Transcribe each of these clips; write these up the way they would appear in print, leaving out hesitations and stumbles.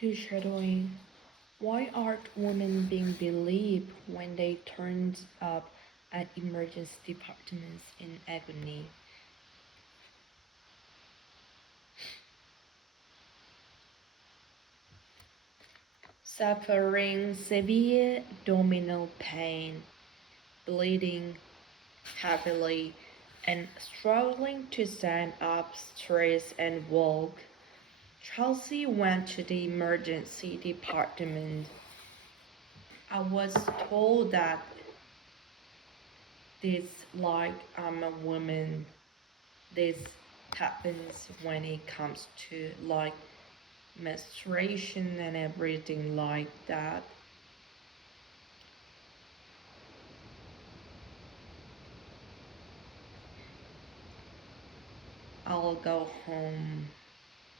Shadowing. Why aren't women being believed when they turn up at emergency departments in agony? Suffering severe abdominal pain, bleeding heavily, and struggling to stand up straight and walk. Chelsea went to the emergency department. I was told that this, like I'm a woman, this happens when it comes to like menstruation and everything like that. I'll go home,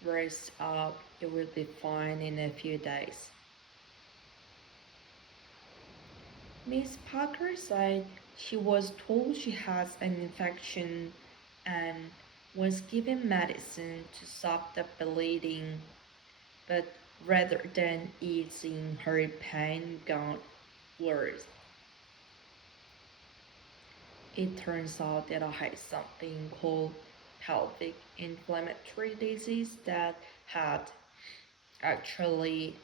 rest up, it will be fine in a few days. Miss Parker said she was told she has an infection and was given medicine to stop the bleeding, but rather than easing her pain got worse. It turns out that I had something called pelvic inflammatory disease that had actually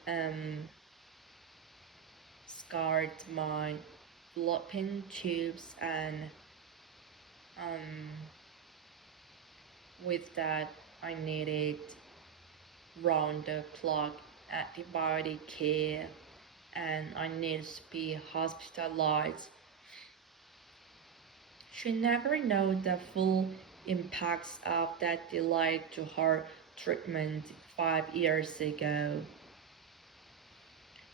scarred my fallopian tubes, and um, with that I needed round the clock antibiotic care, and I needed to be hospitalized. She never knew the full impacts of that delay to her treatment 5 years ago.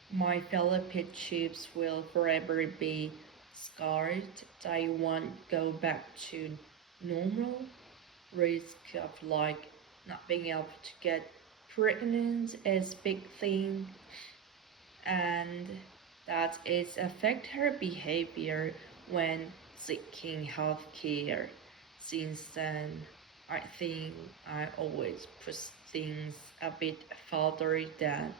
My fallopian tubes will forever be scarred. They won't go back to normal. Risk of like not being able to get pregnant is big thing, and that is affect her behavior when seeking health care. Since then, I think I always push things a bit further than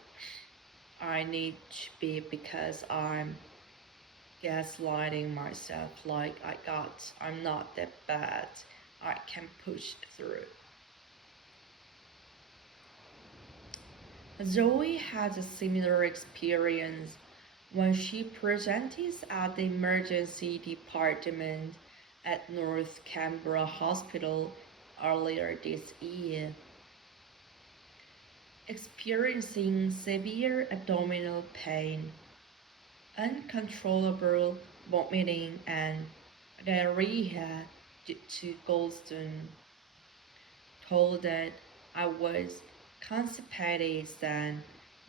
I need to be because I'm gaslighting myself like I'm not that bad. I can push through. Zoe has a similar experience when she presented at the emergency department at North Canberra Hospital earlier this year. Experiencing severe abdominal pain, uncontrollable vomiting, and diarrhea due to gallstone, told that I was constipated and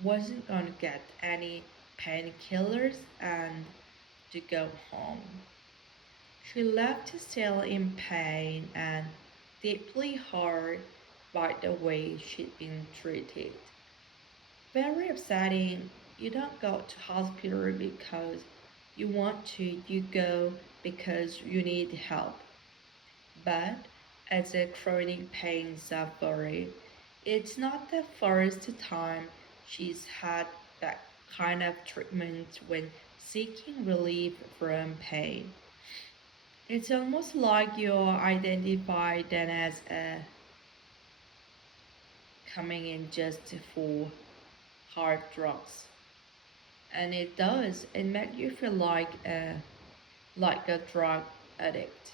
wasn't gonna get any painkillers and to go home. She left still in pain and deeply hurt by the way she'd been treated. Very upsetting. You don't go to hospital because you want to, you go because you need help. But as a chronic pain sufferer, it's not the first time she's had that kind of treatment when seeking relief from pain. It's almost like you're identified then as a coming in just for hard drugs. And it does, it makes you feel like a drug addict.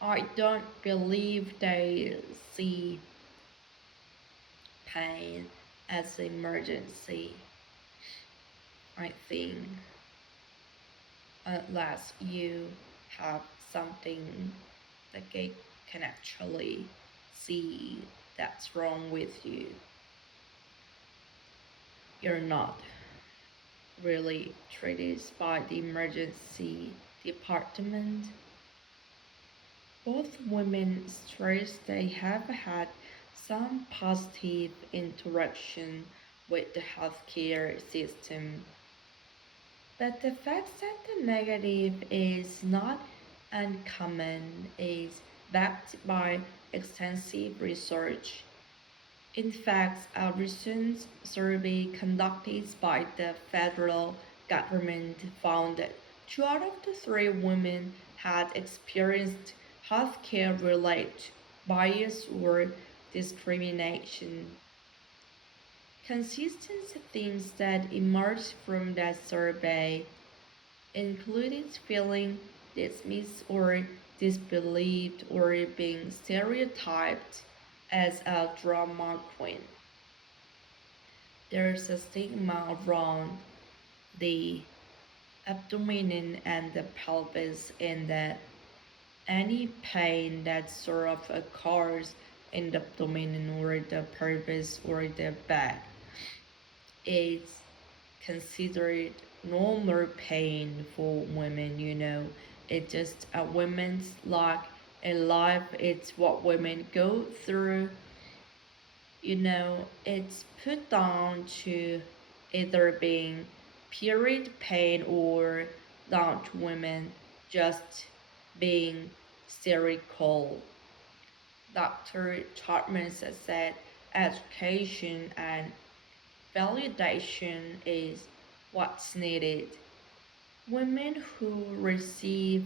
I don't believe they see pain as an emergency. I think unless you have something that they can actually see that's wrong with you, you're not really treated by the emergency department. Both women stress they have had some positive interaction with the healthcare system, but the fact that the negative is not uncommon is backed by extensive research. In fact, a recent survey conducted by the federal government found that 2 out of 3 women had experienced healthcare related bias or discrimination. Consistent themes that emerged from that survey included feeling dismissed or disbelieved or being stereotyped as a drama queen. There's a stigma around the abdomen and the pelvis, and that any pain that sort of occurs in the abdomen or the pelvis or the back is considered normal pain for women. It's just a women's like in life, it's what women go through. It's put down to either being period pain or down to women just being hysterical. Dr. Chapman said education and validation is what's needed. Women who receive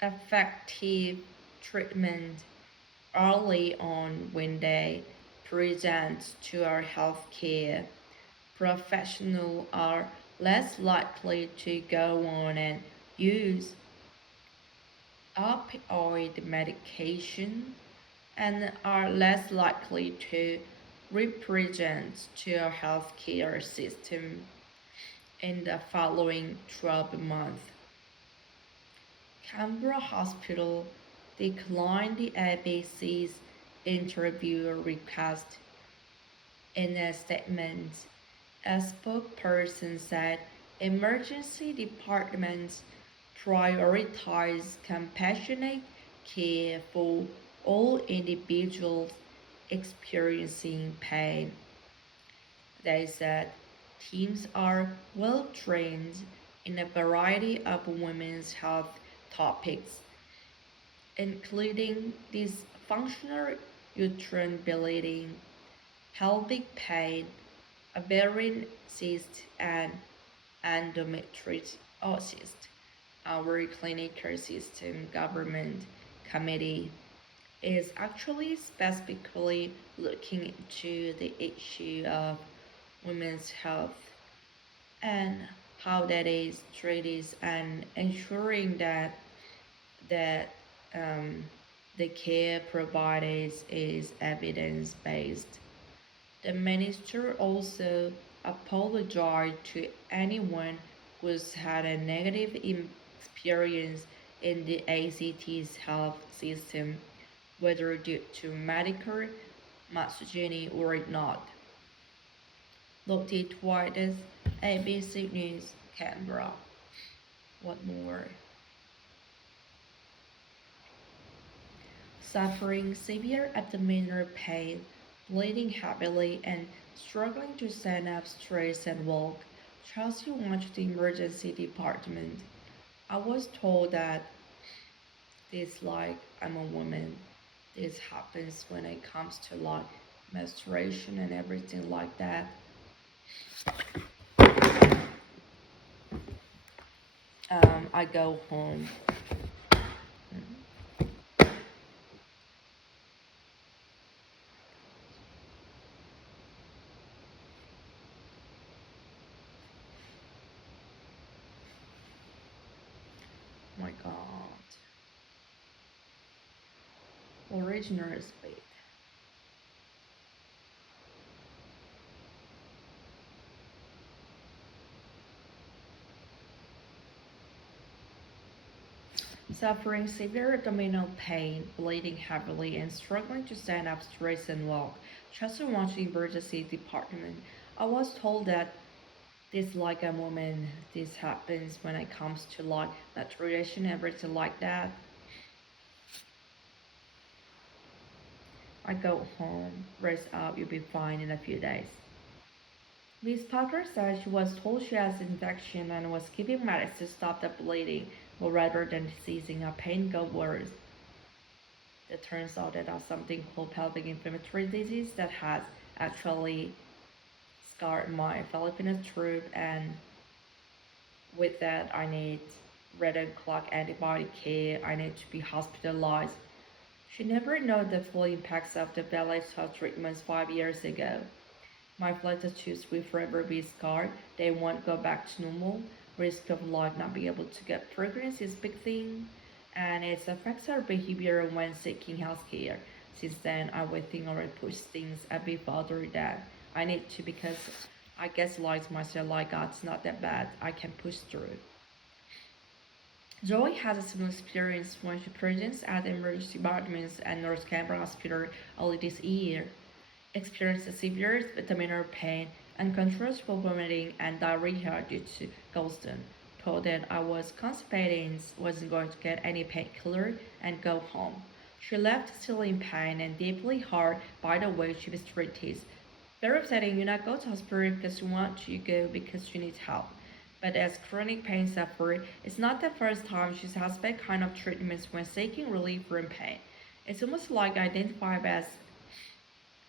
effective treatment early on when they present to our healthcare professional are less likely to go on and use opioid medication and are less likely to represent to our healthcare system in the following 12 months. Canberra Hospital declined the ABC's interview request. In a statement, a spokesperson said emergency departments prioritize compassionate care for all individuals experiencing pain. They said teams are well trained in a variety of women's health topics, including dysfunctional uterine bleeding, pelvic pain, ovarian cyst, and endometriosis. Our clinical system government committee is actually specifically looking into the issue of women's health and how that is treated and ensuring that the care provided is evidence based. The minister also apologized to anyone who's had a negative experience in the ACT's health system, whether due to medical misogyny or not. Located White's ABC News, Canberra. What more? Suffering severe abdominal pain, bleeding heavily, and struggling to stand up straight and walk. Chelsea went to the emergency department. I was told that I'm a woman. This happens when it comes to like menstruation and everything like that. I go home. My God. Original speed. Suffering severe abdominal pain, bleeding heavily, and struggling to stand up straight and walk. Chester went to the emergency department. I was told that like a woman, this happens when it comes to like menstruation, everything like that. I go home, rest up, you'll be fine in a few days. Miss Parker said she was told she has infection and was given medicine to stop the bleeding, but rather than ceasing, her pain got worse. It turns out that there's something called pelvic inflammatory disease that has actually scarred my Filipino tube, and with that, I need red and clock antibody care. I need to be hospitalized. She never knew the full impacts of the ballet treatments 5 years ago. My flat tattoos will forever be scarred. They won't go back to normal. Risk of life not being able to get pregnant is a big thing, and it affects our behavior when seeking healthcare. Since then, I will think already push things a bit further that I need to, because I guess like myself like God's not that bad. I can push through. Joy has a similar experience when she presents at the emergency departments at North Canberra Hospital early this year. Experienced severe abdominal pain, uncontrollable vomiting, and diarrhea due to gallstone. Told that I was constipated, wasn't going to get any painkiller, and go home. She left still in pain and deeply hurt by the way she was treated. Very upsetting. You not go to hospital because you want to, you go because you need help. But as chronic pain sufferer, it's not the first time she's had that kind of treatments when seeking relief from pain. It's almost like identified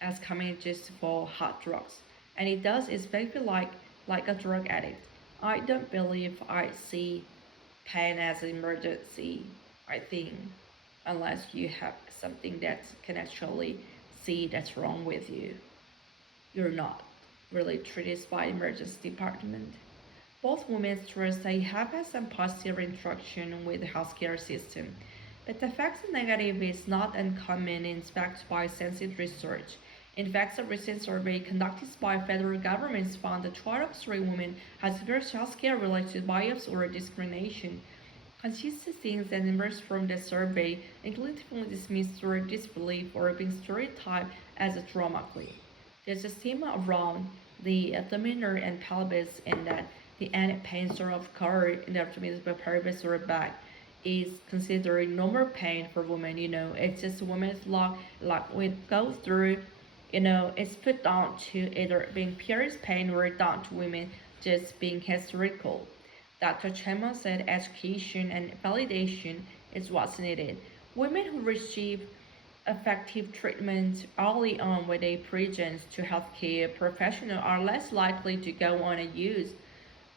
as coming just for hard drugs. And it does, it's very like a drug addict. I don't believe I see pain as an emergency, I think, unless you have something that can actually see that's wrong with you. You're not really treated by emergency department. Both women stress they have had some positive interaction with the healthcare system, but the fact that negative is not uncommon and is backed by sensitive research. In fact, a recent survey conducted by federal governments found that 2 out of 3 women had severe healthcare-related bias or discrimination. Consistent things that emerged from the survey include feeling dismissed or disbelief or being stereotyped as a trauma queen. There's a stigma around the abdominal and pelvis, and that the added pain sort of covered in the abdominal pelvis or back is considered normal pain for women. It's just women's like we go through. It's put down to either being period pain or down to women just being hysterical. Dr. Chema said education and validation is what's needed. Women who receive effective treatment early on when they present to healthcare professionals are less likely to go on and use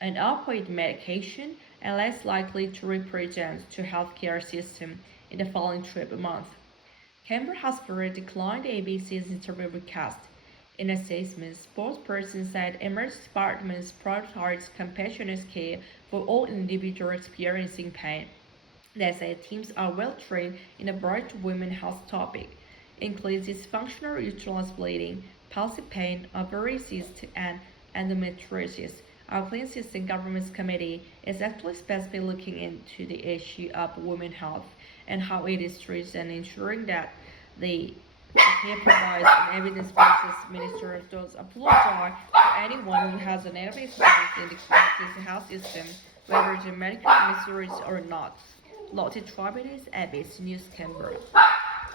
an opioid medication and less likely to represent to healthcare system in the following 12 months. Canberra Hospital declined ABC's interview request. In assessment, spokesperson said emergency departments prioritize compassionate care for all individuals experiencing pain. They said teams are well trained in a variety of women's health topics, including dysfunctional uterine bleeding, palsy pain, ovarian cysts, and endometriosis. Our Clean System Government's Committee is actually specifically looking into the issue of women's health and how it is treated, and ensuring that the care provides an evidence-based minister does apologize to anyone who has a negative experience in the health system, whether it's a medical ministry or not. Lotte Tribunals, ABC News, Canberra.